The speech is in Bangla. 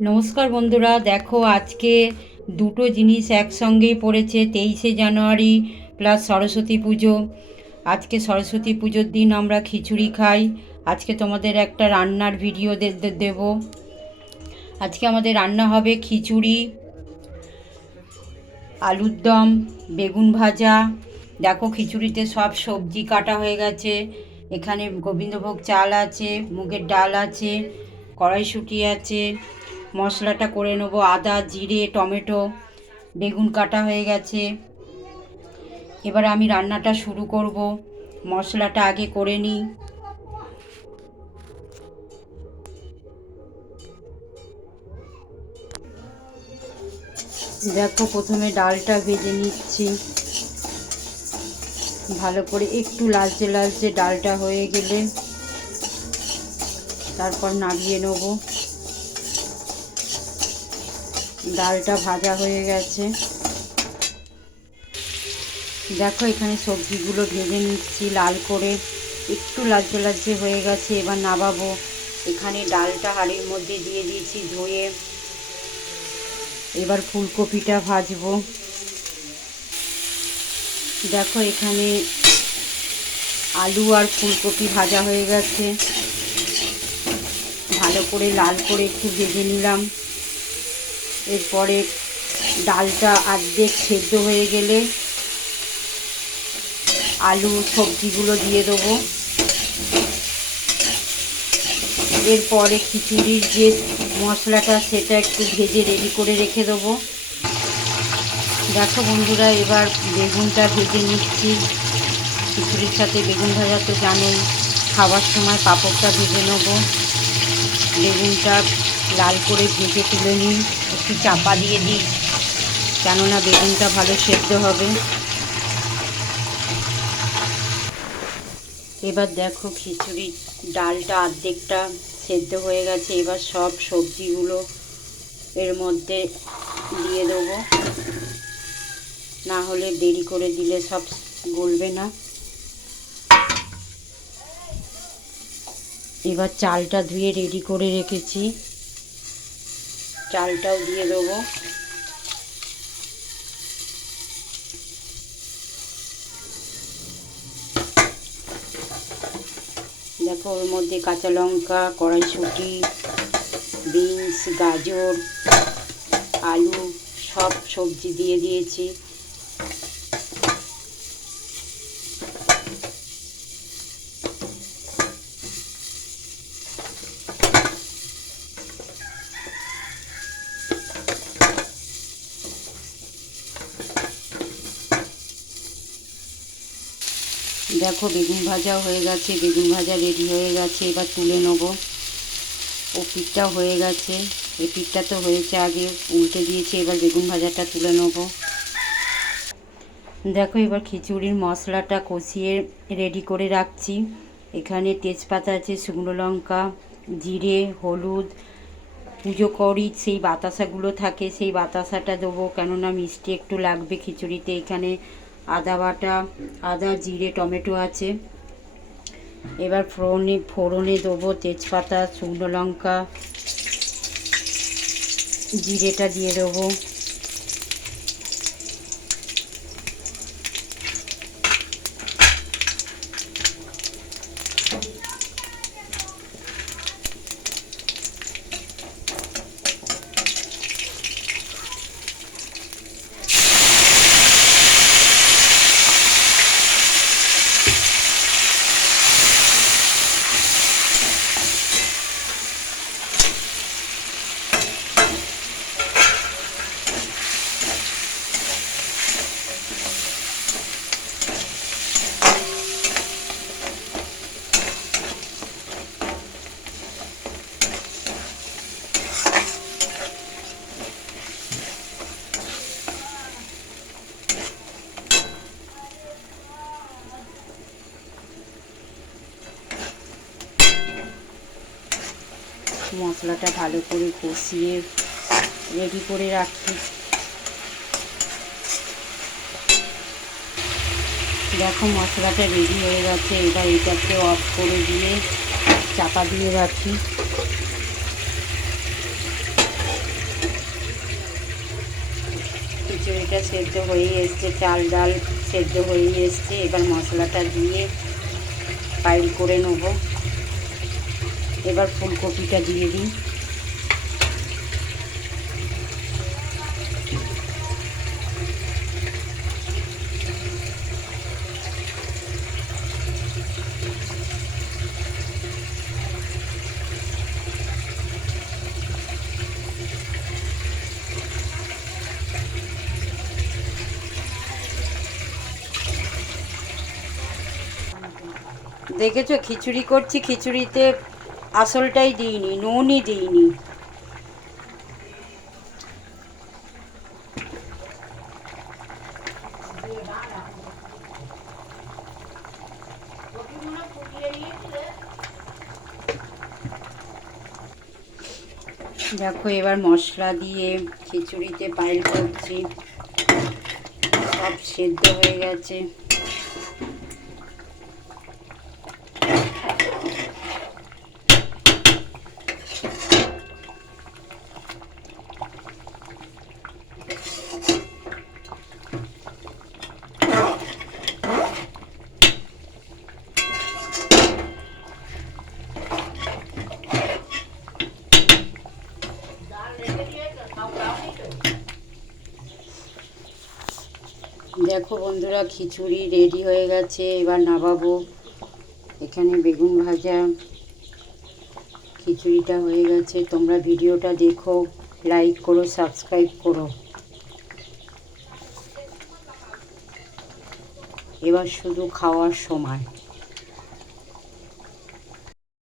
নমস্কার বন্ধুরা, দেখো আজকে দুটো জিনিস একসঙ্গেই পড়েছে। 23শে জানুয়ারি প্লাস সরস্বতী পুজো। আজকে সরস্বতী পুজোর দিন আমরা খিচুড়ি খাই। আজকে তোমাদের একটা রান্নার ভিডিও দেব। আজকে আমাদের রান্না হবে খিচুড়ি, আলুর দম, বেগুন ভাজা। দেখো খিচুড়িতে সব সবজি কাটা হয়ে গেছে। এখানে গোবিন্দভোগ চাল আছে, মুগের ডাল আছে, কড়াইশুঁটি আছে। মশলাটা করে নেবো: আদা, জিরে, টমেটো, বেগুন কাটা হয়ে গেছে। এবার আমি রান্নাটা শুরু করব। মশলাটা আগে করে নিই। দেখো প্রথমে ডালটা ভেজে নিচ্ছি ভালো করে, একটু লালচে লালচে ডালটা হয়ে গেলে তারপর নামিয়ে নেব। ডালটা ভাজা হয়ে গেছে। দেখো এখানে সবজিগুলো ভেজে নিচ্ছি লাল করে, একটু লালচে লালচে হয়ে গেছে। এবার নামাবো। এখানে ডালটা হাঁড়ির মধ্যে দিয়ে দিয়েছি ধুয়ে। এবার ফুলকপিটা ভাজবো। দেখো এখানে আলু আর ফুলকপি ভাজা হয়ে গেছে। ভালো করে লাল করে একটু ভেজে নিলাম। এরপরে ডালটা অর্ধেক সেদ্ধ হয়ে গেলে আলু সবজিগুলো দিয়ে দেবো। এরপরে খিচুড়ির যে মশলাটা সেটা একটু ভেজে রেডি করে রেখে দেবো। দেখো বন্ধুরা, এবার বেগুনটা ভেজে নিচ্ছি। খিচুড়ির সাথে বেগুন ভাজা তো জানোই, খাওয়ার সময় পাঁপড়টা ভেজে নেবো। বেগুনটা লাল করে ভেজে তুলে নিই, একটু চাপা দিয়ে দিই, কেননা বেগুনটা ভালো সেদ্ধ হবে। এবার দেখো খিচুড়ির ডালটা অর্ধেকটা সেদ্ধ হয়ে গেছে। এবার সব সবজিগুলো এর মধ্যে দিয়ে দেবো, না হলে দেরি করে দিলে সব গলবে না। এবার চালটা ধুয়ে রেডি করে রেখেছি, চালটাও দিয়ে দেবো। দেখো ওর মধ্যে কাঁচা লঙ্কা, কড়াইশুঁটি, বিনস, গাজর, আলু সব সবজি দিয়ে দিয়েছি। দেখো বেগুন ভাজাও হয়ে গেছে, বেগুন ভাজা রেডি হয়ে গেছে। এবার তুলে নেব। ও পিঠটাও হয়ে গেছে, এই পিঠটা তো হয়েছে আগে, উল্টে দিয়েছি। এবার বেগুন ভাজাটা তুলে নেব। দেখো এবার খিচুড়ির মশলাটা কষিয়ে রেডি করে রাখছি। এখানে তেজপাতা আছে, শুকনো লঙ্কা, জিরে, হলুদ, পুজো করি সেই বাতাসাগুলো থাকে, সেই বাতাসাটা দেবো, কেননা মিষ্টি একটু লাগবে খিচুড়িতে। এখানে আদা বাটা, আদা, জিরে, টমেটো আছে। এবার ফোড়নে দেবো তেজপাতা, শুকনো লঙ্কা, জিরেটা দিয়ে দেবো। মশলাটা ভালো করে কষিয়ে রেডি করে রাখছি। দেখো মশলাটা রেডি হয়ে গেছে। এবার এটাকে অফ করে দিয়ে চাপা দিয়ে রাখি। খিচুড়িটা সেদ্ধ হয়েই এসছে, চাল ডাল সেদ্ধ হয়েই এসছে। এবার মশলাটা দিয়ে পাইল করে নেব। এবার ফুলকপিটা দিয়ে দিই। দেখেছো খিচুড়ি করছি, খিচুড়িতে আসলটাই দিইনি, নুনই দিইনি। দেখো এবার মশলা দিয়ে খিচুড়িতে পাইল করছি, সব সেদ্ধ হয়ে গেছে। দেখো বন্ধুরা, খিচুড়ি রেডি হয়ে গেছে, এবার নামাবো। এখানে বেগুন ভাজা, খিচুড়িটা হয়ে গেছে। তোমরা ভিডিওটা দেখো, লাইক করো, সাবস্ক্রাইব করো। এবার শুধু খাওয়ার সময়।